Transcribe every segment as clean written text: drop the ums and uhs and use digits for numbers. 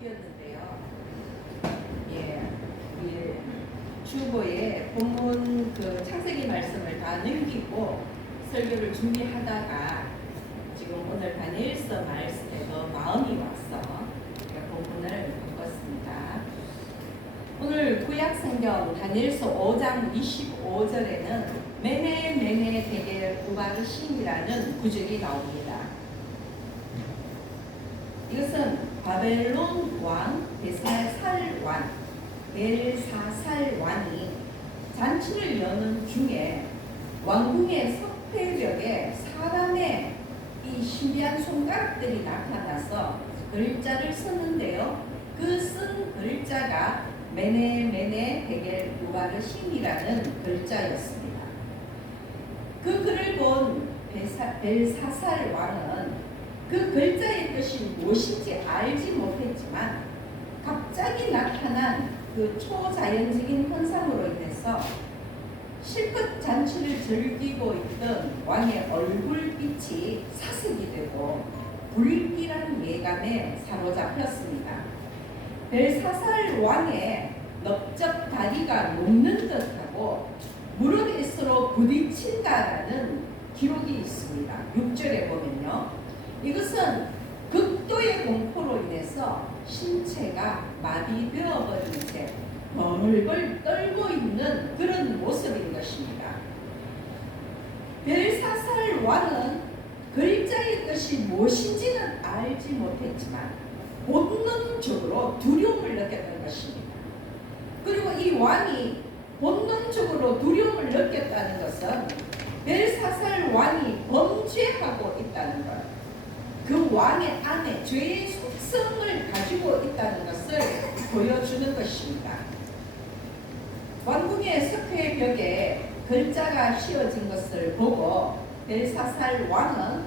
바뀌었는데요. 주보에 본문 창세기 말씀을 다 넘기고 설교를 준비하다가 지금 오늘 다니엘서 말씀에 마음이 와서 본문을 바꿨습니다. 오늘 구약성경 다니엘서 5장 25절에는 메네 데겔 우바르신이라는 구절이 나옵니다. 이것은 바벨론 왕 벨사살 왕이 잔치를 여는 중에 왕궁의 석회벽에 사람의 이 신비한 손가락들이 나타나서 글자를 썼는데요. 그 쓴 글자가 메네 데겔 우바르신이라는 글자였습니다. 그 글을 본 벨사살 왕은 그 글자의 뜻이 무엇인지 알지 못했지만 갑자기 나타난 그 초자연적인 현상으로 인해서 실컷 잔치를 즐기고 있던 왕의 얼굴빛이 사색이 되고 불길한 예감에 사로잡혔습니다. 벨사살 왕의 넓적 다리가 녹는 듯하고 무릎에 서로 부딪힌다라는 기록이 있습니다. 6절에 보면요. 이것은 극도의 공포로 인해서 신체가 마비되어 버린 채 벌벌 떨고 있는 그런 모습인 것입니다. 벨사살 왕은 글자의 뜻이 무엇인지는 알지 못했지만 본능적으로 두려움을 느꼈던 것입니다. 그리고 이 왕이 본능적으로 두려움을 느꼈다는 것은 벨사살 왕이 범죄하고 있다는 것, 그 왕의 안에 죄의 속성을 가지고 있다는 것을 보여주는 것입니다. 왕궁의 석회벽에 글자가 씌워진 것을 보고 벨사살 왕은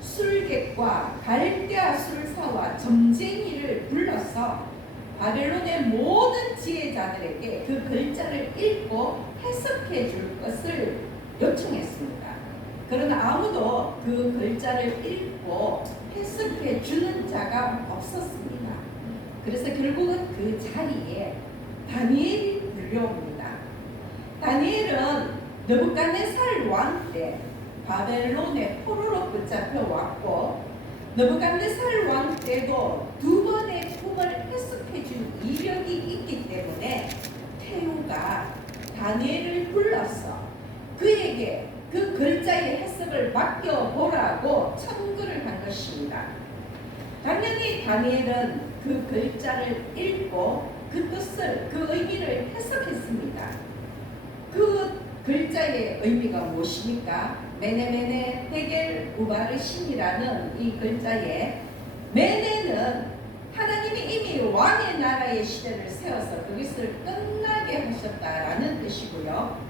술객과 갈대아 술사와 점쟁이를 불러서 바벨론의 모든 지혜자들에게 그 글자를 읽고 해석해 줄 것을 요청했습니다. 그러나 아무도 그 글자를 읽고 해석해 주는 자가 없었습니다. 그래서 결국은 그 자리에 다니엘이 불려옵니다. 다니엘은 느부갓네살 왕 때 바벨론에 포로로 붙잡혀 왔고, 느부갓네살 왕 때도 두 번의 꿈을 해석해 준 이력이 있기 때문에 태우가 다니엘을 불러서 그에게 그 글자의 해석을 맡겨보라고 청구를 한 것입니다. 당연히 다니엘은 그 글자를 읽고 그 뜻을, 그 의미를 해석했습니다. 그 글자의 의미가 무엇입니까? 메네 데겔 우바르신이라는 이 글자에 메네는 하나님이 이미 왕의 나라의 시대를 세워서 그것을 끝나게 하셨다라는 뜻이고요.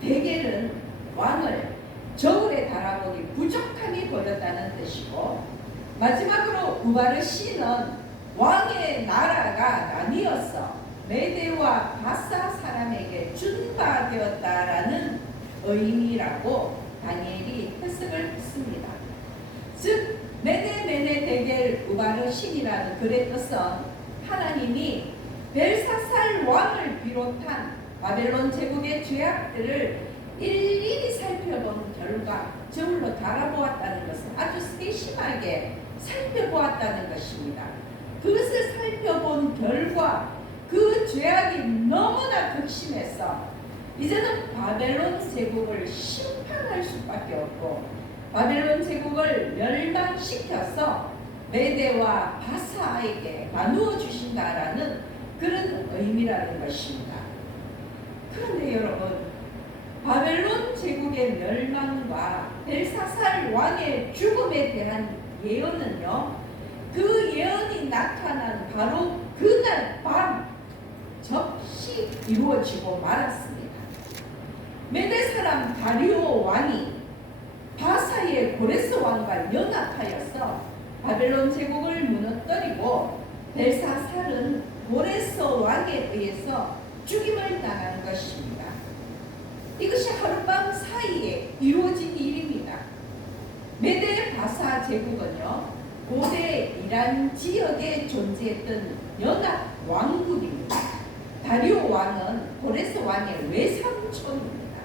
데겔은 왕을 저울에 달아보니 부족함이 보였다는 뜻이고, 마지막으로 우바르신은 왕의 나라가 나뉘어서 메대와 바사 사람에게 준바되었다라는 의미라고 다니엘이 해석을 했습니다. 즉 메네 데겔 우바르신이라는 글의 뜻은 하나님이 벨사살 왕을 비롯한 바벨론 제국의 죄악들을 일일이 살펴본 결과 저울로 달아보았다는 것은 아주 세심하게 살펴보았다는 것입니다. 그것을 살펴본 결과 그 죄악이 너무나 극심해서 이제는 바벨론 제국을 심판할 수밖에 없고 바벨론 제국을 멸망시켜서 메대와 바사에게 나누어 주신다라는 그런 의미라는 것입니다. 그런데 여러분, 바벨론 제국의 멸망과 벨사살 왕의 죽음에 대한 예언은요, 그 예언이 나타난 바로 그날 밤 즉시 이루어지고 말았습니다. 메대 사람 다리오 왕이 바사의 고레스 왕과 연합하여서 바벨론 제국을 무너뜨리고 벨사살은 고레스 왕에 의해서 죽임을 당한 것입니다. 이것이 하룻밤 사이에 이루어진 일입니다. 메대 바사 제국은요, 고대 이란 지역에 존재했던 연합 왕국입니다. 다리오 왕은 고레스 왕의 외삼촌입니다.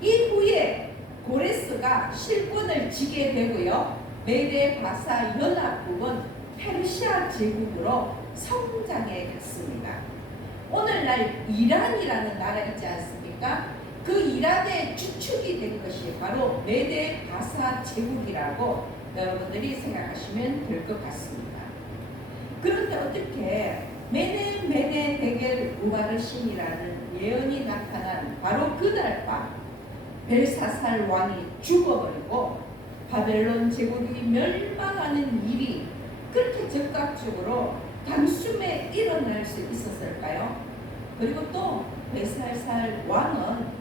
이후에 고레스가 실권을 지게 되고요. 메데 바사 연합국은 페르시아 제국으로 성장해 갔습니다. 오늘날 이란이라는 나라 있지 않습니까? 그 이란의 주축이 된 것이 바로 메데 바사 제국이라고 여러분들이 생각하시면 될 것 같습니다. 그런데 어떻게 메네 데겔 우바르신이라는 예언이 나타난 바로 그날 밤 벨사살 왕이 죽어버리고 바벨론 제국이 멸망하는 일이 그렇게 즉각적으로 단숨에 일어날 수 있었을까요? 그리고 또 벨사살 왕은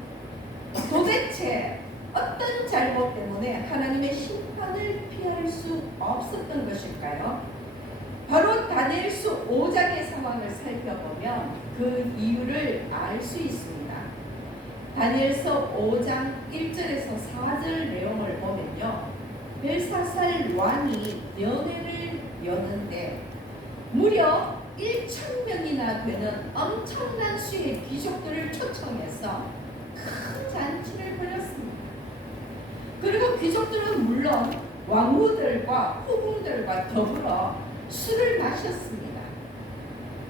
도대체 어떤 잘못 때문에 하나님의 심판을 피할 수 없었던 것일까요? 바로 다니엘서 5장의 상황을 살펴보면 그 이유를 알 수 있습니다. 다니엘서 5장 1절에서 4절 내용을 보면요. 벨사살 왕이 연회를 여는데 무려 1,000명이나 되는 엄청난 수의 귀족들을 초청해서 큰 잔치를 벌였습니다. 그리고 귀족들은 물론 왕후들과 후궁들과 더불어 술을 마셨습니다.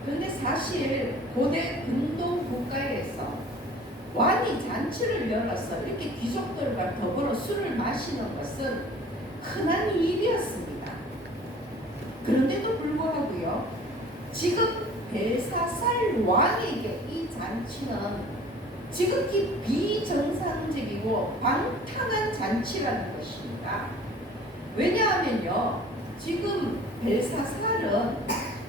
그런데 사실 고대 근동 국가에서 왕이 잔치를 열어서 이렇게 귀족들과 더불어 술을 마시는 것은 흔한 일이었습니다. 그런데도 불구하고요. 지금 벨사살 왕에게 이 잔치는 지극히 비정상적이고 방탕한 잔치라는 것입니다. 왜냐하면요. 지금 벨사살은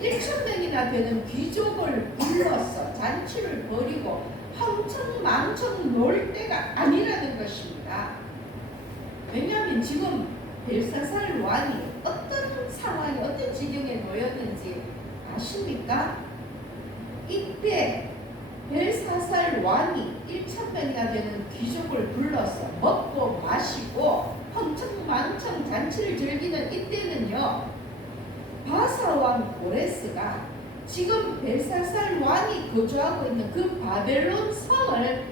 1,000명이나 되는 귀족을 불러서 잔치를 벌이고 흥청망청 놀 때가 아니라는 것입니다. 왜냐하면 지금 벨사살 왕이 어떤 상황이 어떤 지경에 놓였는지 아십니까? 이때 벨사살 왕이 1,000명이나 되는 귀족을 불러서 먹고 마시고 흥청망청 잔치를 즐기는 이때는요. 바사왕 고레스가 지금 벨사살 왕이 거주하고 있는 그 바벨론 성을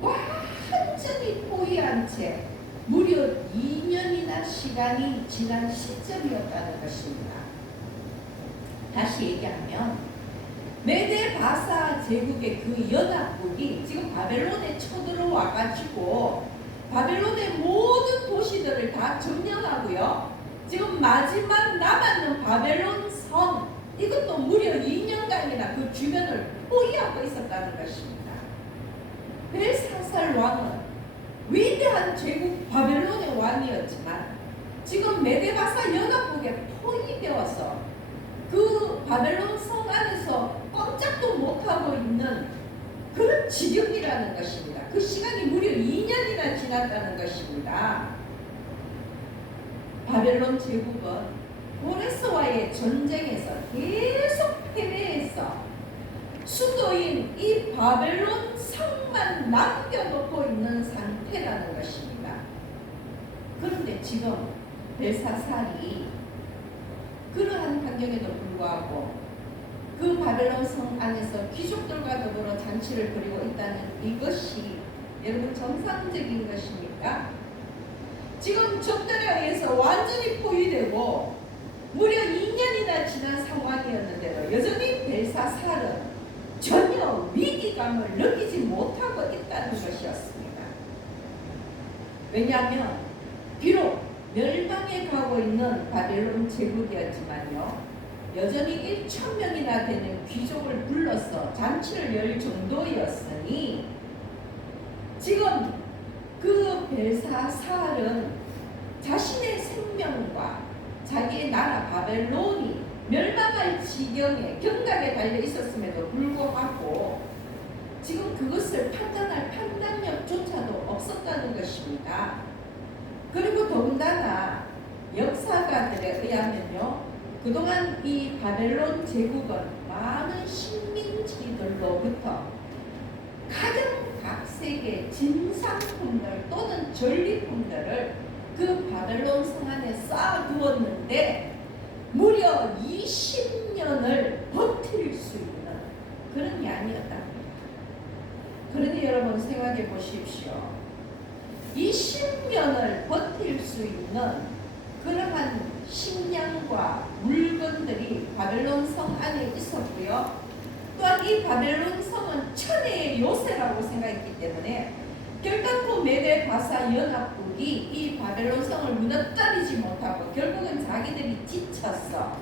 완전히 포위한 채 무려 2년이나 시간이 지난 시점이었다는 것입니다. 다시 얘기하면 메데 바사 제국의 그 연합국이 지금 바벨론에 쳐들어와 가지고 바벨론의 모든 도시들을 다 점령하고요. 지금 마지막 남았는 바벨론 성 이것도 무려 2년간이나 그 주변을 포위하고 있었다는 것입니다. 벨사살 왕은 위대한 제국 바벨론의 왕이었지만 지금 메데바사 연합국에 포위되어서 그 바벨론 성 안에서 꼼짝도 못하고 있는 그런 지경이라는 것입니다. 그 시간이 무려 2년이나 지났다는 것입니다. 바벨론 제국은 고레스와의 전쟁에서 계속 패배해서 수도인 이 바벨론 성만 남겨놓고 있는 상태라는 것입니다. 그런데 지금 벨사살이 그러한 환경에도 불구하고 그 바벨론 성 안에서 귀족들과 더불어 잔치를 벌이고 있다는 이것이 여러분 정상적인 것입니까? 지금 적들에 의해서 완전히 포위되고 무려 2년이나 지난 상황이었는데도 여전히 벨사살은 전혀 위기감을 느끼지 못하고 있다는 것이었습니다. 왜냐하면 비록 멸망해 가고 있는 바벨론 제국이었지만요. 여전히 1,000명이나 되는 귀족을 불러서 잔치를 열 정도였으니 지금 그 벨사살은 자신의 생명과 자기의 나라 바벨론이 멸망할 지경에 경각에 달려 있었음에도 불구하고 지금 그것을 판단할 판단력조차도 없었다는 것입니다. 그리고 더군다나 역사가들에 의하면요. 그동안 이 바벨론 제국은 많은 식민지들로부터 각양각색의 진상품들 또는 전리품들을 그 바벨론 성 안에 쌓아두었는데 무려 20년을 버틸 수 있는 그런 양이었다. 그러니 여러분 생각해 보십시오. 20년을 버틸 수 있는 그러한 식량과 물건들이 바벨론 성 안에 있었고요. 또한 이 바벨론 성은 천혜의 요새라고 생각했기 때문에 결단코 메데 바사 연합국이 이 바벨론 성을 무너뜨리지 못하고 결국은 자기들이 지쳐서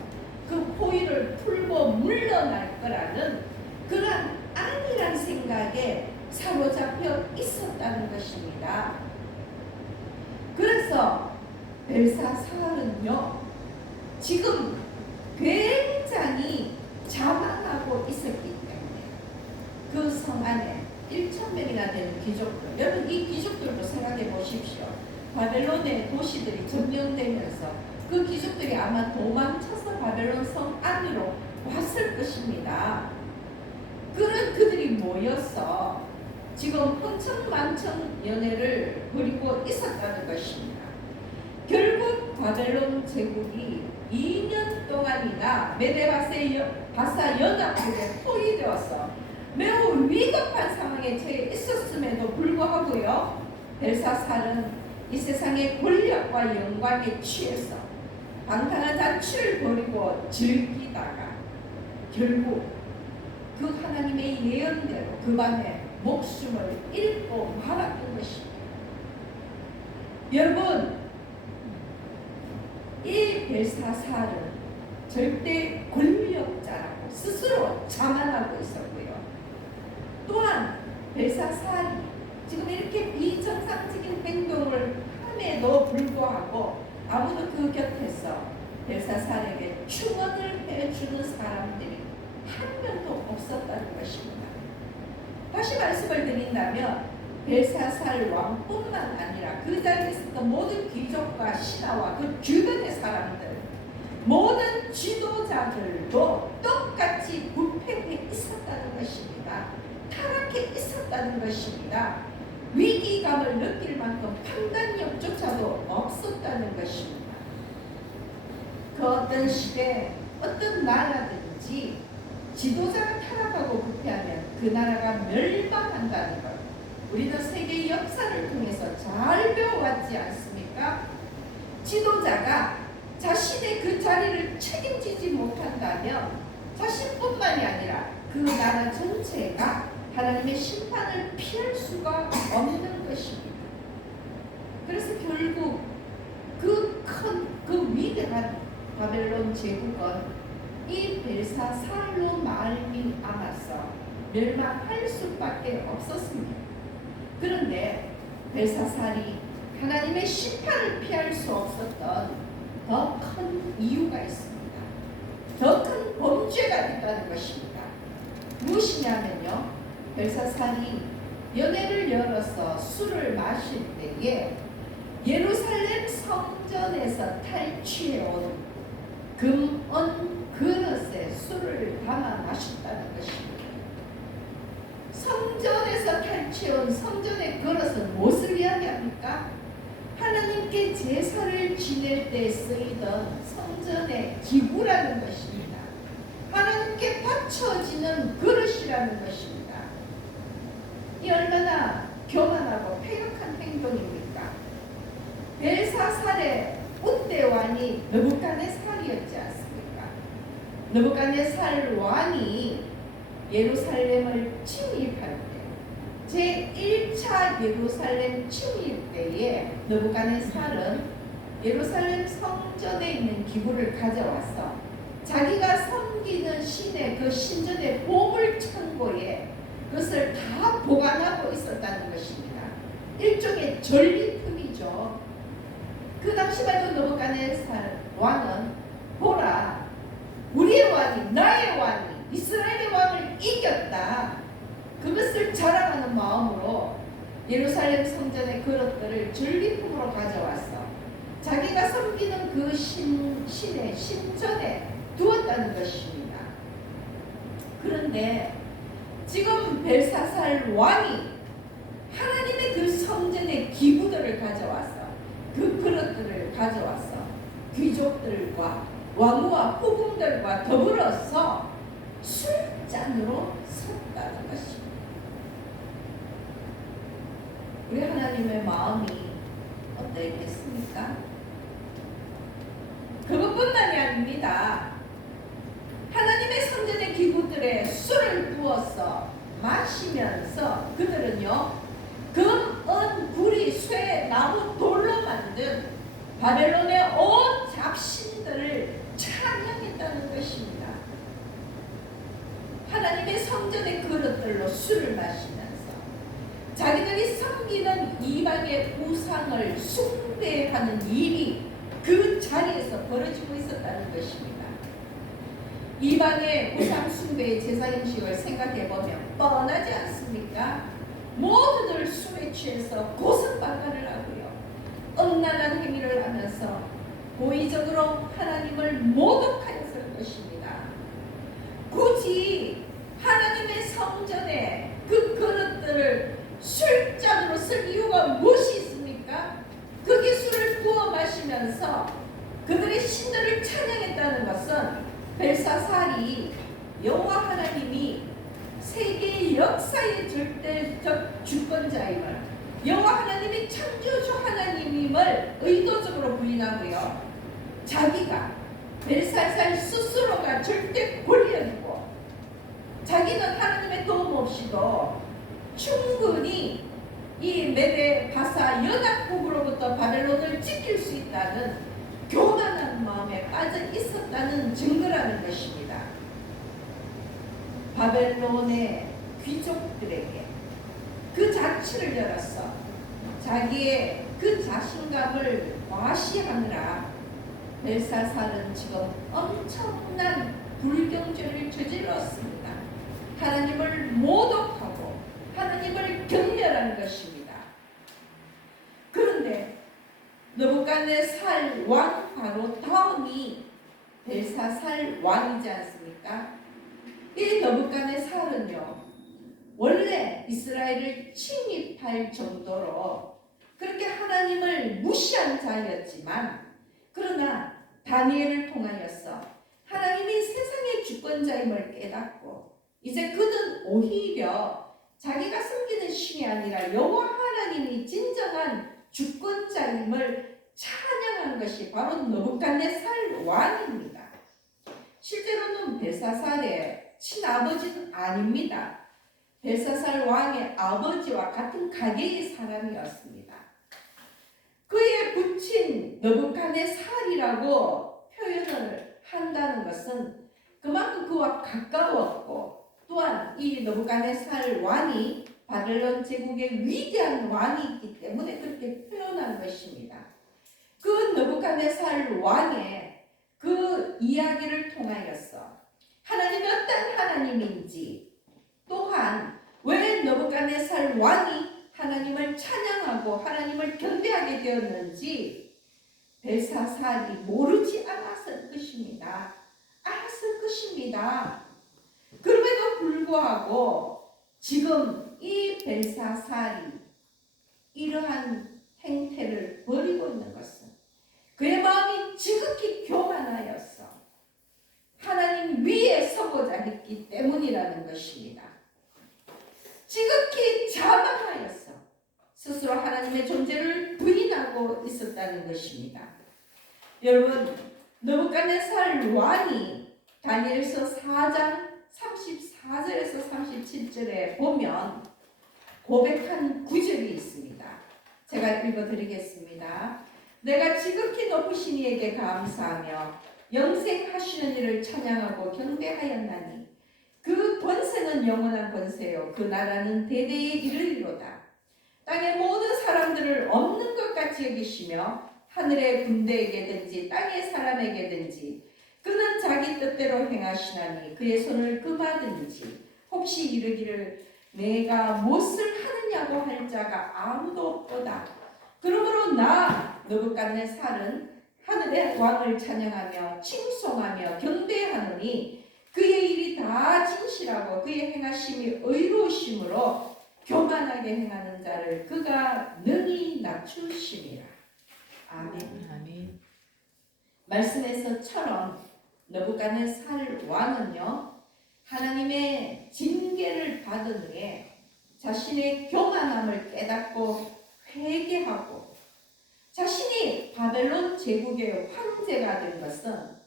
그 포위를 풀고 물러날 거라는 그런 안일한 생각에 사로잡혀 있었다는 것입니다. 그래서 벨사살은요, 지금 굉장히 자만하고 있었기 때문에 그 성 안에 1,000명이나 되는 귀족들, 여러분 이 귀족들도 생각해 보십시오. 바벨론의 도시들이 점령되면서 그 귀족들이 아마 도망쳐서 바벨론 성 안으로 왔을 것입니다. 그런 그들이 모여서 지금 흥청망청 연애를 벌이고 있었다는 것입니다. 결국 바벨론 제국이 2년 동안이나 메데바사 연합국에 포위되어서 매우 위급한 상황에 처해 있었음에도 불구하고요, 벨사살은 이 세상의 권력과 영광에 취해서 방탕한 잔치를 벌이고 즐기다가 결국 그 하나님의 예언대로 그 밤에 목숨을 잃고 말았던 것입니다. 여러분, 이 벨사살은 절대 권력자라고 스스로 자만하고 있었고요. 또한 벨사살이 지금 이렇게 비정상적인 행동을 함에도 불구하고 아무도 그 곁에서 벨사살에게 충원을 해주는 사람들이 한 명도 없었다는 것입니다. 다시 말씀을 드린다면 벨사살 왕뿐만 아니라 그 자리에 있었던 모든 귀족과 신하와 그 주변의 사람들, 모든 지도자들도 똑같이 부패해 있었다는 것입니다. 타락해 있었다는 것입니다. 위기감을 느낄 만큼 판단력조차도 없었다는 것입니다. 그 어떤 시대, 어떤 나라든지 지도자가 타락하고 부패하면 그 나라가 멸망한다는 것, 우리는 세계 역사를 통해서 잘 배워왔지 않습니까? 지도자가 자신의 그 자리를 책임지지 못한다면 자신뿐만이 아니라 그 나라 전체가 하나님의 심판을 피할 수가 없는 것입니다. 그래서 결국 그 위대한 바벨론 제국은 이 벨사살로 말미암아서 멸망할 수밖에 없었습니다. 그런데 벨사살이 하나님의 심판을 피할 수 없었던 더 큰 이유가 있습니다. 더 큰 범죄가 있다는 것입니다. 무엇이냐면요, 벨사살이 연회를 열어서 술을 마실 때에 예루살렘 성전에서 탈취해온 금, 은 그릇에 술을 담아 마셨다는 것입니다. 성전에서 탈취해온 성전의 그릇은 무엇을 이야기합니까? 하나님께 제사를 지낼 때 쓰이던 성전의 기구라는 것입니다. 하나님께 바쳐지는 그릇이라는 것입니다. 이 얼마나 교만하고 폐역한 행동입니까? 벨사살의 롯대왕이 느부갓네살이었지 않습니까? 느부갓네살 왕이 예루살렘을 침입할 때, 제1차 예루살렘 침입 때에 느부갓네살은 예루살렘 성전에 있는 기구를 가져와서 자기가 섬기는 신의 그 신전의 보물 창고에 그것을 다 보관하고 있었다는 것입니다. 일종의 전리품이죠. 그 당시만 해도 느부갓네살 왕은 보라, 우리의 왕이, 나의 왕이 이스라엘의 왕을 이겼다, 그것을 자랑하는 마음으로 예루살렘 성전의 그릇들을 전리품으로 가져와서 자기가 섬기는 그 신의 신전에 두었다는 것입니다. 그런데 지금 벨사살 왕이 하나님의 그 성전의 기구들을 가져와서 그 그릇들을 가져와서 귀족들과 왕후와 후궁들과 더불어서 술잔으로 섰다는 것입니다. 우리 하나님의 마음이 어떠했겠습니까? 그것뿐만이 아닙니다. 하나님의 성전의 기구들에 술을 부어서 마시면서 그들은요, 금, 은, 구리, 쇠, 나무, 돌로 만든 바벨론의 온 잡신들을 찬양했다는 것입니다. 하나님의 성전의 그릇들로 술을 마시면서 자기들이 섬기는 이방의 우상을 숭배하는 일이 그 자리에서 벌어지고 있었다는 것입니다. 이방의 우상 숭배의 제사 음식을 생각해보면 뻔하지 않습니까? 모두들 술에 취해서 고성방가를 하고요, 음란한 행위를 하면서 고의적으로 하나님을 모독하였을 것입니다. 굳이 하나님의 성전에 그 그릇들을 술잔으로 쓸 이유가 무엇이 있습니까? 그게 술을 부어 마시면서 그들의 신들을 찬양했다는 것은 벨사살이 여호와 하나님이 세계 역사의 절대적 주권자임을, 여호와 하나님이 창조주 하나님임을 의도적으로 부인하고요, 자기가 벨사살 스스로가 절대 권력이고 자기는 하나님의 도움 없이도 충분히 이 메데 바사 연합국으로부터 바벨론을 지킬 수 있다는 교만한 마음에 빠져 있었다는 증거라는 것입니다. 바벨론의 귀족들에게 그 자취를 열어서 자기의 그 자신감을 과시하느라 벨사살은 지금 엄청난 불경죄를 저질렀습니다. 하나님을 모독하고 하나님을 경멸한 것입니다. 그런데 느부갓네살 왕 바로 다음이 벨사살 왕이지 않습니까? 이 느부갓네살은요, 원래 이스라엘을 침입할 정도로 그렇게 하나님을 무시한 자였지만, 그러나 다니엘을 통하여서 하나님이 세상의 주권자임을 깨닫고 이제 그는 오히려 자기가 섬기는 신이 아니라 여호와 하나님이 진정한 주권자임을 찬양한 것이 바로 느부갓네살 왕입니다. 실제로는 벨사살의 친아버지는 아닙니다. 벨사살 왕의 아버지와 같은 가계의 사람이었습니다. 그의 부친 느부갓네살이라고 표현을 한다는 것은 그만큼 그와 가까웠고, 또한 이 느부갓네살 왕이 바벨론 제국의 위대한 왕이기 때문에 그렇게 표현한 것입니다. 그 느부갓네살 왕의 그 이야기를 통하여서 하나님이 어떤 하나님인지, 또한 왜 느부갓네살 왕이 하나님을 찬양하고 하나님을 경배하게 되었는지 벨사살이 모르지 않았을 것입니다. 알았을 것입니다. 그럼에도 불구하고 지금 이 벨사살이 이러한 행태를 벌이고 있는 것은 그의 마음이 지극히 교만하여서 하나님 위에 서고자 했기 때문이라는 것입니다. 지극히 자만하여서 스스로 하나님의 존재를 부인하고 있었다는 것입니다. 여러분, 느부갓네살 왕이 다니엘서 4장 34절에서 37절에 보면 고백한 구절이 있습니다. 제가 읽어드리겠습니다. 내가 지극히 높으신 이에게 감사하며 영생하시는 이를 찬양하고 경배하였나니 그 권세는 영원한 권세요 그 나라는 대대에 이르리로다. 땅의 모든 사람들을 없는 것 같이 여기시며 하늘의 군대에게든지 땅의 사람에게든지 그는 자기 뜻대로 행하시나니 그의 손을 금하든지 혹시 이르기를 내가 무엇을 하느냐고 할 자가 아무도 없도다. 그러므로 나 느부갓네살은 하늘의 왕을 찬양하며 칭송하며 경배하노니 그의 일이 다 진실하고 그의 행하심이 의로우심으로 교만하게 행하는 자를 그가 능히 낮추심이라. 아멘. 아멘. 말씀에서처럼 느부갓네살 왕은요, 하나님의 징계를 받은 후에 자신의 교만함을 깨닫고 회개하고 자신이 바벨론 제국의 황제가 된 것은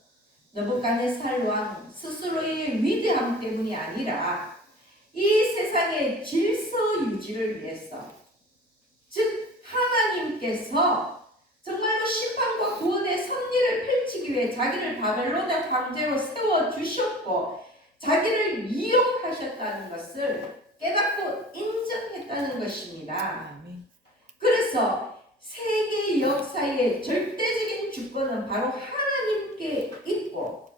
느부갓네살 왕 스스로의 위대함 때문이 아니라 이 세상의 질서 유지를 위해서, 즉 하나님께서 정말로 심판과 구원의 섭리를 펼치기 위해 자기를 바벨론의 황제로 세워주셨고 자기를 이용하셨다는 것을 깨닫고 인정했다는 것입니다. 그래서 세계 역사의 절대적인 주권은 바로 하나님께 있고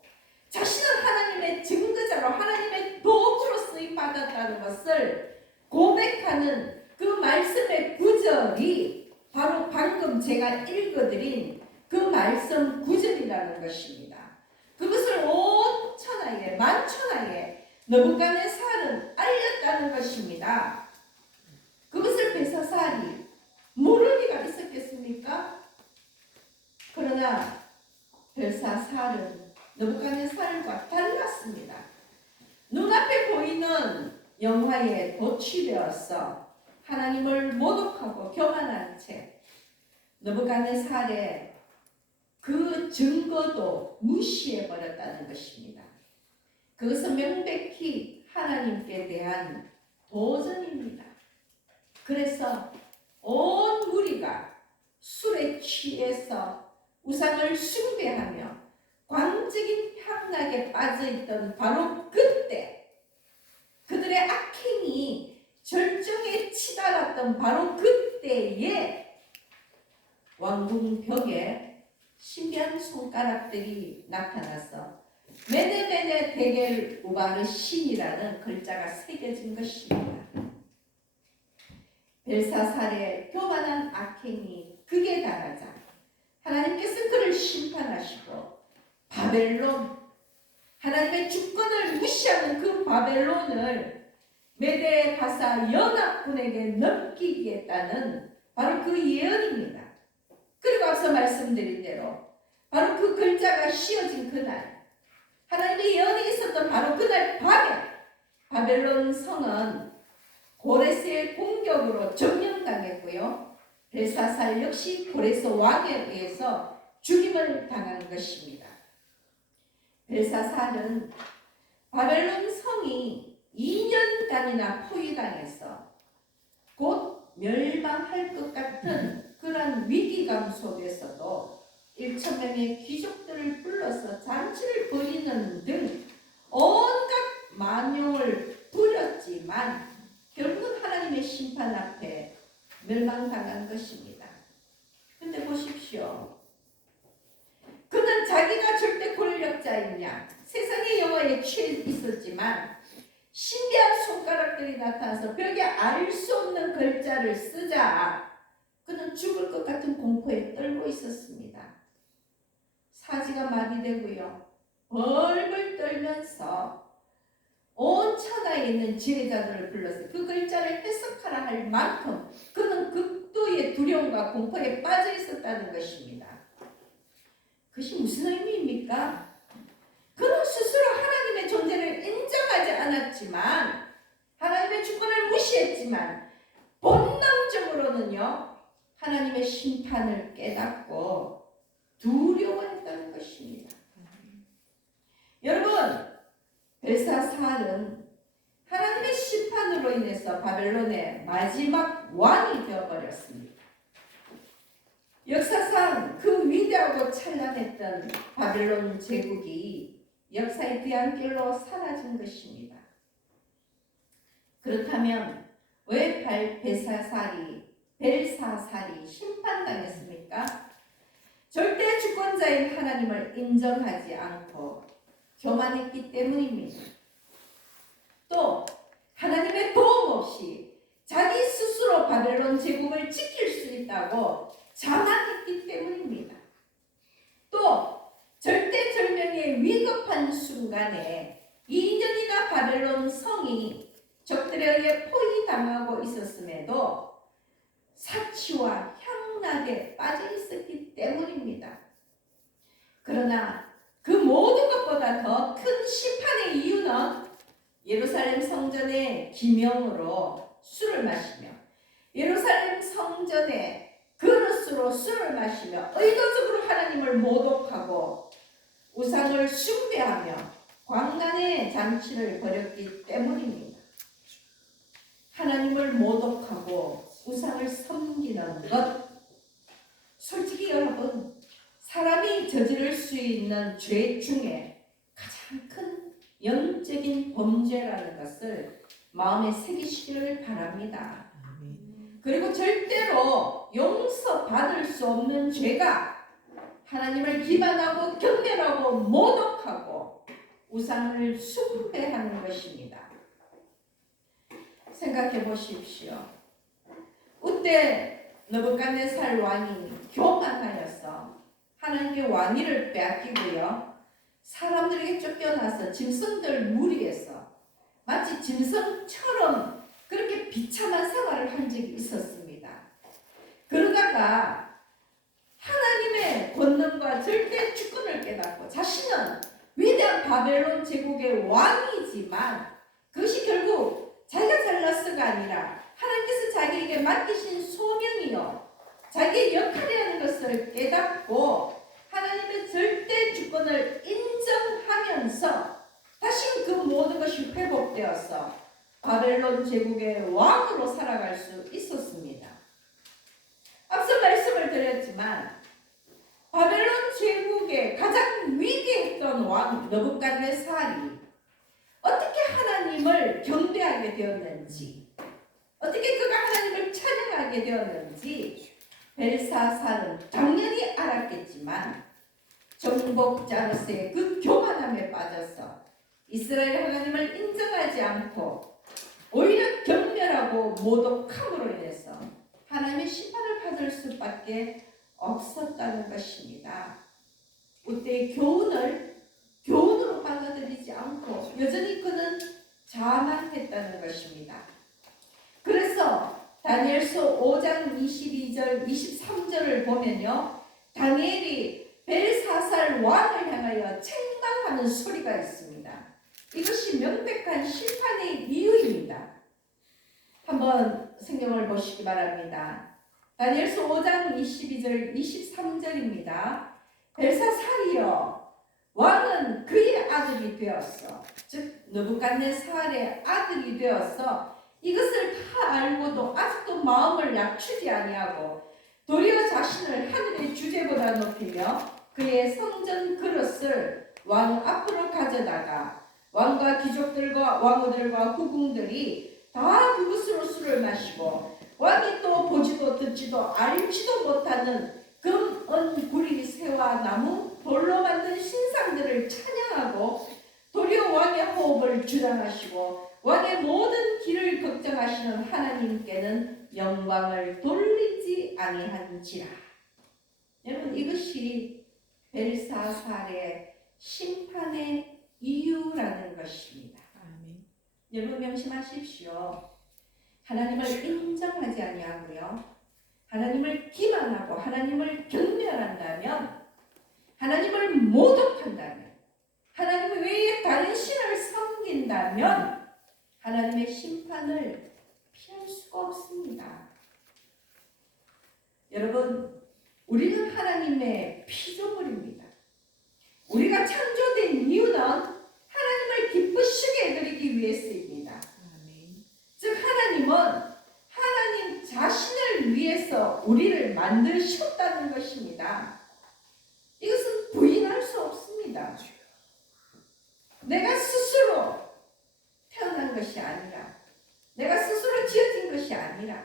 자신은 하나님의 증거자로 하나님의 도구로 쓰임받았다는 것을 고백하는 그 말씀의 구절이 바로 방금 제가 읽어드린 그 말씀 구절이라는 것입니다. 그것을 온 천하에 만천하에 느부갓네살은 알렸다는 것입니다. 그것을 벨사살이 모를 리가 있었겠습니까? 그러나 벨사살은 느부갓네살과 달랐습니다. 눈앞에 보이는 영화에 도취되어서 하나님을 모독하고 교만한 채 느부갓네살의 그 증거도 무시해버렸다는 것입니다. 그것은 명백히 하나님께 대한 도전입니다. 그래서 온 무리가 술에 취해서 우상을 숭배하며 광적인 향락에 빠져있던 바로 그때, 그들의 악행이 절정에 치달았던 바로 그때에 왕궁벽에 신비한 손가락들이 나타나서 메네메네 데겔 우바르신이라는 글자가 새겨진 것입니다. 벨사살의 교만한 악행이 극에 달하자 하나님께서 그를 심판하시고 바벨론, 하나님의 주권을 무시하는 그 바벨론을 메데 바사 연합군에게 넘기겠다는 바로 그 예언입니다. 그리고 앞서 말씀드린 대로 바로 그 글자가 씌어진 그날, 하나님의 예언이 있었던 바로 그날 밤에 바벨론 성은 고레스의 공격으로 점령당했고요. 벨사살 역시 고레스 왕에 의해서 죽임을 당한 것입니다. 벨사살은 바벨론 성이 2년간이나 포위당해서 곧 멸망할 것 같은 그런 위기감 속에서도 1,000명의 귀족들을 불러서 잔치를 벌이는 등 온갖 만용을 부렸지만 결국은 하나님의 심판 앞에 멸망당한 것입니다. 근데 보십시오. 그는 자기가 절대 권력자이냐, 세상의 영화에 취해 있었지만 신비한 손가락들이 나타나서 벽에 알 수 없는 글자를 쓰자 그는 죽을 것 같은 공포에 떨고 있었습니다. 사지가 마비되고요. 벌벌 떨면서 온 천하에 있는 지혜자들을 불러서 그 글자를 해석하라 할 만큼 그는 극도의 두려움과 공포에 빠져 있었다는 것입니다. 그것이 무슨 의미입니까? 그는 스스로 하나님의 존재를 인정하지 않았지만 하나님의 주권을 무시했지만 본능적으로는요 하나님의 심판을 깨닫고 두려워했다는 것입니다. 여러분, 벨사살은 하나님의 심판으로 인해서 바벨론의 마지막 왕이 되어버렸습니다. 역사상 그 위대하고 찬란했던 바벨론 제국이 역사의 뒤안길로 사라진 것입니다. 그렇다면 왜 벨사살이 심판당했습니까? 절대 주권자인 하나님을 인정하지 않고 교만했기 때문입니다. 또 하나님의 도움 없이 자기 스스로 바벨론 제국을 지킬 수 있다고 자만했기 때문입니다. 또 절대절명의 위급한 순간에 2년이나 바벨론 성이 적들에 의해 포위당하고 있었음에도 사치와 향락에 빠져 있었기 때문입니다. 그러나 그 모든 것보다 더 큰 심판의 이유는 예루살렘 성전의 기명으로 술을 마시며 예루살렘 성전의 그릇으로 술을 마시며 의도적으로 하나님을 모독하고 우상을 숭배하며 광란의 잔치를 벌였기 때문입니다. 하나님을 모독하고 우상을 섬기는 것, 솔직히 여러분, 사람이 저지를 수 있는 죄 중에 가장 큰 영적인 범죄라는 것을 마음에 새기시기를 바랍니다. 그리고 절대로 용서받을 수 없는 죄가 하나님을 기만하고 경멸하고 모독하고 우상을 숭배하는 것입니다. 생각해 보십시오. 그때 느부갓네살 왕이 교만하여서 하나님의 왕위를 빼앗기고요, 사람들에게 쫓겨나서 짐승들 무리해서 마치 짐승처럼 그렇게 비참한 생활을 한 적이 있었습니다. 그러다가 하나님의 권능과 절대 주권을 깨닫고 자신은 위대한 바벨론 제국의 왕이지만 그것이 결국 자기가 잘났어가 아니라 하나님께서 자기에게 맡기신 소명이요, 자기의 역할이라는 것을 깨닫고 하나님의 절대 주권을 인정하면서 다시 그 모든 것이 회복되어서 바벨론 제국의 왕으로 살아갈 수 있었습니다. 앞서 말씀을 드렸지만 바벨론 제국의 가장 위대했던 왕 느부갓네살이 어떻게 하나님을 경배하게 되었는지, 어떻게 그가 하나님을 찬양하게 되었는지 벨사살은 당연히 알았겠지만 정복자로서의 그 교만함에 빠져서 이스라엘 하나님을 인정하지 않고 오히려 경멸하고 모독함으로 인해서 하나님의 심판을 받을 수밖에 없었다는 것입니다. 그때의 교훈으로 받아들이지 않고 여전히 그는 자만했다는 것입니다. 그래서 다니엘서 5장 22절 23절을 보면요, 다니엘이 벨사살 왕을 향하여 책망하는 소리가 있습니다. 이것이 명백한 심판의 이유입니다. 한번 성경을 보시기 바랍니다. 다니엘서 5장 22절 23절입니다. 벨사살이여, 왕은 그의 아들이 되었어. 즉 느부갓네살의 아들이 되어서 이것을 다 알고도 아직도 마음을 낮추지 아니하고 도리어 자신을 하늘의 주제보다 높이며 그의 성전 그릇을 왕 앞으로 가져다가 왕과 귀족들과 왕후들과 후궁들이 다 그것으로 술을 마시고 왕이 또 보지도 듣지도 알지도 못하는 금, 은, 구리, 새와 나무, 돌로 만든 신상들을 찬양하고 도리어 왕의 호흡을 주장하시고 왕의 모든 길을 걱정하시는 하나님께는 영광을 돌리지 아니한지라. 여러분, 이것이 벨사살의 심판의 이유라는 것입니다. 아멘. 여러분 명심하십시오. 하나님을 인정하지 아니하고요, 하나님을 기만하고 하나님을 경멸한다면, 하나님을 모독한다면, 하나님 외에 다른 신을 섬긴다면 하나님의 심판을 피할 수가 없습니다. 여러분, 우리는 하나님의 피조물입니다. 우리가 창조된 이유는 하나님을 기쁘시게 해드리기 위해서입니다. 즉 하나님은 하나님 자신을 위해서 우리를 만드셨다는 것입니다. 이것은 부인할 수 없습니다. 내가 스스로 태어난 것이 아니라, 내가 스스로 지어진 것이 아니라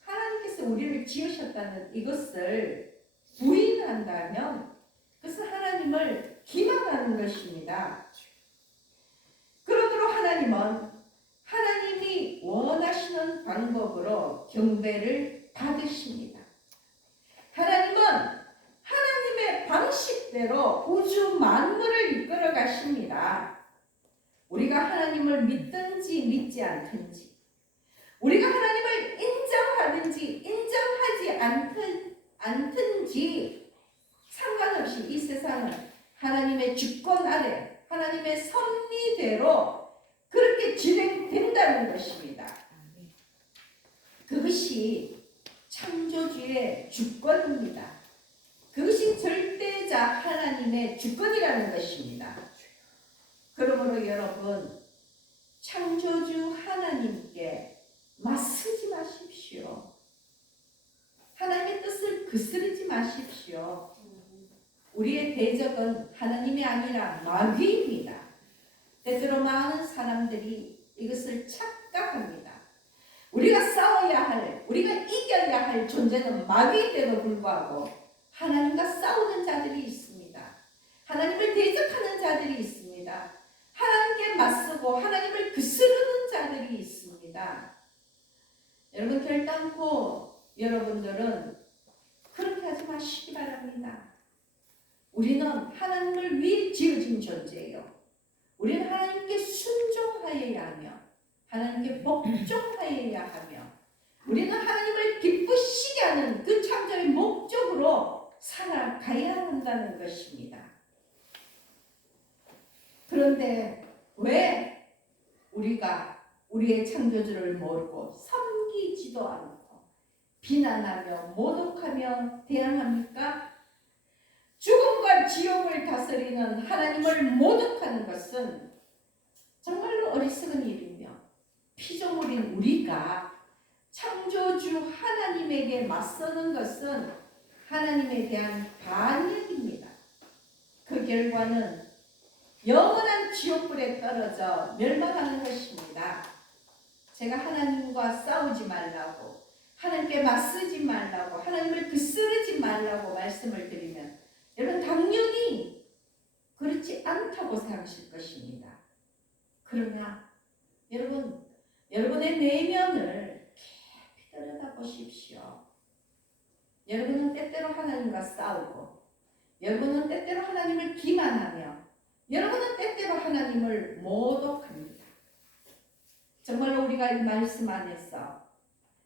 하나님께서 우리를 지으셨다는 이것을 부인한다면 그것은 하나님을 기만하는 것입니다. 그러므로 하나님은 하나님이 원하시는 방법으로 경배를 받으십니다. 하나님은 하나님의 방식대로 우주 만물을 이끌어 가십니다. 우리가 하나님을 믿든지 믿지 않든지, 우리가 하나님을 인정하든지 인정하지 않든지 상관없이 이 세상은 하나님의 주권 아래 하나님의 섭리대로 그렇게 진행된다는 것입니다. 그것이 창조주의 주권입니다. 그것이 절대자 하나님의 주권이라는 것입니다. 그러므로 여러분, 창조주 하나님께 맞서지 마십시오. 하나님의 뜻을 거스르지 마십시오. 우리의 대적은 하나님이 아니라 마귀입니다. 때때로 많은 사람들이 이것을 착각합니다. 우리가 싸워야 할, 우리가 이겨야 할 존재는 마귀인데도 불구하고 하나님과 싸우는 자들이 있습니다. 하나님을 대적하는 자들이 있습니다. 하나님께 맞서고 하나님을 거스르는 자들이 있습니다. 여러분, 결단코 여러분들은 그렇게 하지 마시기 바랍니다. 우리는 하나님을 위해 지어진 존재예요. 우리는 하나님께 순종하여야 하며 하나님께 복종하여야 하며 우리는 하나님을 기쁘시게 하는 그 창조의 목적으로 살아가야 한다는 것입니다. 그런데 왜 우리가 우리의 창조주를 모르고 섬기지도 않고 비난하며 모독하며 대항합니까? 죽음과 지옥을 다스리는 하나님을 모독하는 것은 정말로 어리석은 일이며 피조물인 우리가 창조주 하나님에게 맞서는 것은 하나님에 대한 반역입니다. 그 결과는 영원한 지옥불에 떨어져 멸망하는 것입니다. 제가 하나님과 싸우지 말라고, 하나님께 맞서지 말라고, 하나님을 거스르지 말라고 말씀을 드리면 여러분 당연히 그렇지 않다고 생각하실 것입니다. 그러나 여러분, 여러분의 내면을 깊이 들여다보십시오. 여러분은 때때로 하나님과 싸우고 여러분은 때때로 하나님을 기만하며 여러분은 때때로 하나님을 모독합니다. 정말로 우리가 이 말씀 안에서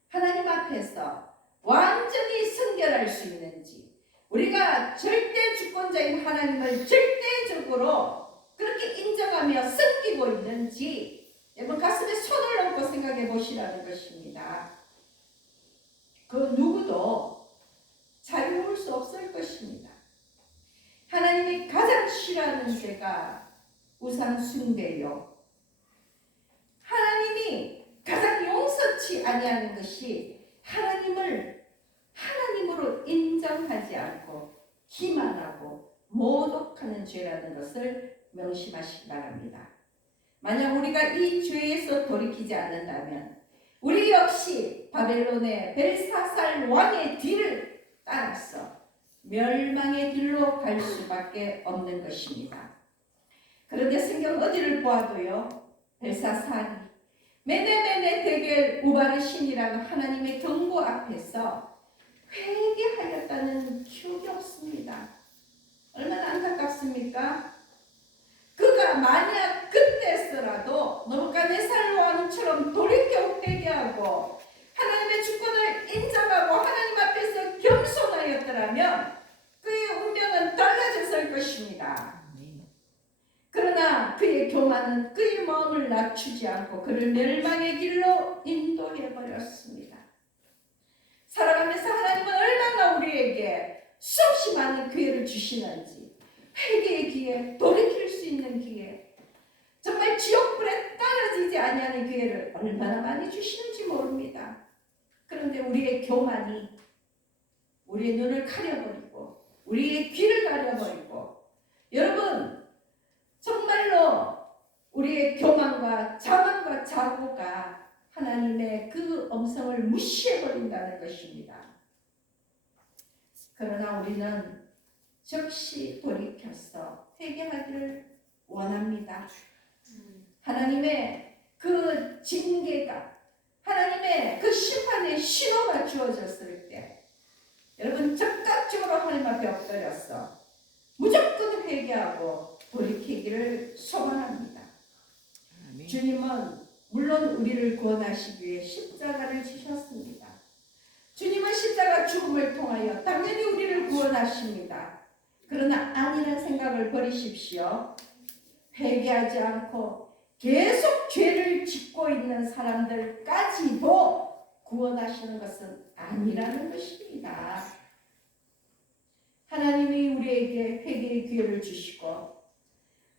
하나님 앞에서 완전히 성결할 수 있는지 우리가 절대 주권자인 하나님을 절대적으로 그렇게 인정하며 섬기고 있는지 여러분 가슴에 손을 얹고 생각해 보시라는 것입니다. 그 누구도 자유로울 수 없을 것입니다. 하나님이 가장 싫어하는 죄가 우상 숭배요. 하나님이 가장 용서치 아니하는 것이 하나님을 하나님으로 인정하지 않고 기만하고 모독하는 죄라는 것을 명심하시기 바랍니다. 만약 우리가 이 죄에서 돌이키지 않는다면 우리 역시 바벨론의 벨사살 왕의 뒤를 따라서 멸망의 길로 갈 수밖에 없는 것입니다. 그런데 성경 어디를 보아도요, 벨사살이 메네메네 데겔 우바르신이라는 하나님의 경고 앞에서 회개하였다는 기록이 없습니다. 얼마나 안타깝습니까? 그가 만약 그때서라도 느부갓네살 왕처럼 돌이켜 회개하고 하나님의 주권을 인정하고 하나님 앞에서 겸손하였더라면 그의 운명은 달라졌을 것입니다. 그러나 그의 교만은 그의 마음을 낮추지 않고 그를 멸망의 길로 인도해버렸습니다. 살아가면서 하나님은 얼마나 우리에게 수없이 많은 기회를 주시는지, 회개의 기회, 돌이킬 수 있는 기회, 정말 지옥불에 떨어지지 아니하는 기회를 얼마나 많이 주시는지 모릅니다. 그런데 우리의 교만이 우리의 눈을 가려버리고 우리의 귀를 가려버리고, 여러분 정말로 우리의 교만과 자만과 자고가 하나님의 그 음성을 무시해버린다는 것입니다. 그러나 우리는 즉시 돌이켜서 회개하기를 원합니다. 하나님의 그 징계가, 하나님의 그 심판의 신호가 주어졌을 때 여러분 적극적으로 하나님 앞에 엎드려서 무조건 회개하고 돌이키기를 소망합니다. 아멘. 주님은 물론 우리를 구원하시기 위해 십자가를 지셨습니다. 주님은 십자가 죽음을 통하여 당연히 우리를 구원하십니다. 그러나 아니란 생각을 버리십시오. 회개하지 않고 계속 죄를 짓고 있는 사람들까지도 구원하시는 것은 아니라는 것입니다. 하나님이 우리에게 회개의 기회를 주시고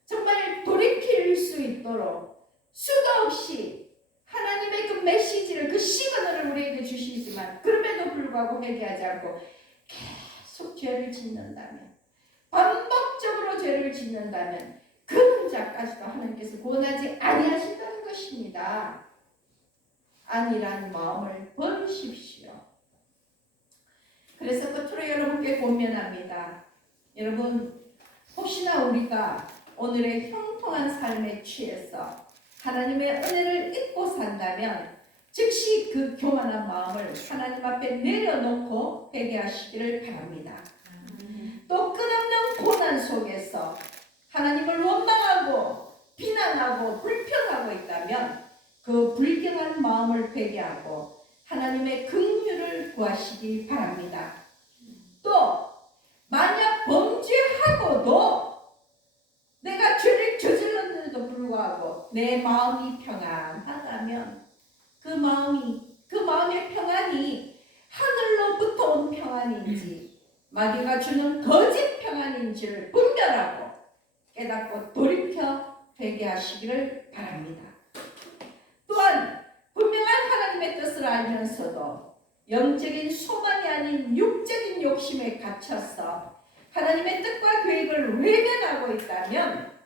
정말 돌이킬 수 있도록 수도 없이 하나님의 그 메시지를, 그 시그널을 우리에게 주시지만 그럼에도 불구하고 회개하지 않고 계속 죄를 짓는다면, 반복적으로 죄를 짓는다면 그런 자까지도 하나님께서 구원하지 아니하신다는 것입니다. 아니란 마음을 버리십시오. 그래서 끝으로 여러분께 권면합니다. 여러분, 혹시나 우리가 오늘의 형통한 삶에 취해서 하나님의 은혜를 잊고 산다면 즉시 그 교만한 마음을 하나님 앞에 내려놓고 회개하시기를 바랍니다. 또 끝없는 고난 속에서 하나님을 원망하고 비난하고 불평하고 있다면 그 불경한 마음을 회개하고 하나님의 긍휼을 구하시기 바랍니다. 또 만약 범죄하고도 내가 죄를 저질렀는데도 불구하고 내 마음이 평안하다면 그 마음의 평안이 하늘로부터 온 평안인지 마귀가 주는 거짓 평안인지를 분별하고 깨닫고 돌이켜 회개하시기를 바랍니다. 또한 분명한 하나님의 뜻을 알면서도 영적인 소망이 아닌 육적인 욕심에 갇혀서 하나님의 뜻과 계획을 외면하고 있다면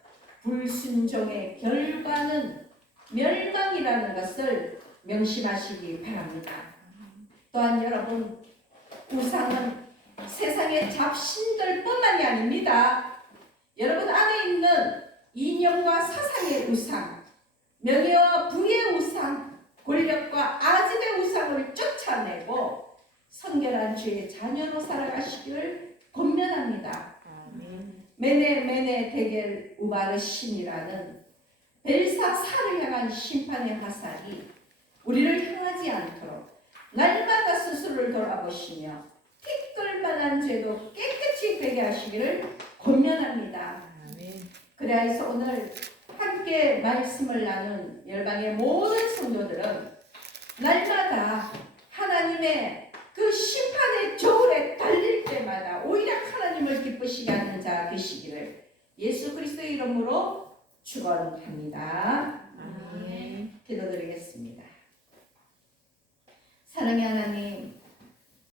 불순종의 결과는 멸망이라는 것을 명심하시기 바랍니다. 또한 여러분, 우상은 세상의 잡신들뿐만이 아닙니다. 여러분 안에 있는 이념과 사상의 우상, 명예와 부의 우상, 권력과 아집의 우상을 쫓아내고 성결한 주의 자녀로 살아가시기를 권면합니다. 메네 데겔 우바르신이라는 벨사사를 향한 심판의 화살이 우리를 향하지 않도록 날마다 스스로를 돌아보시며 티끌만한 죄도 깨끗이 회개하시기를 권면합니다. 그래야 해서 오늘 함께 말씀을 나눈 열방의 모든 성도들은 날마다 하나님의 그 심판의 저울에 달릴 때마다 오히려 하나님을 기쁘시게 하는 자 되시기를 예수 그리스도의 이름으로 축원합니다. 아멘. 기도드리겠습니다. 사랑의 하나님,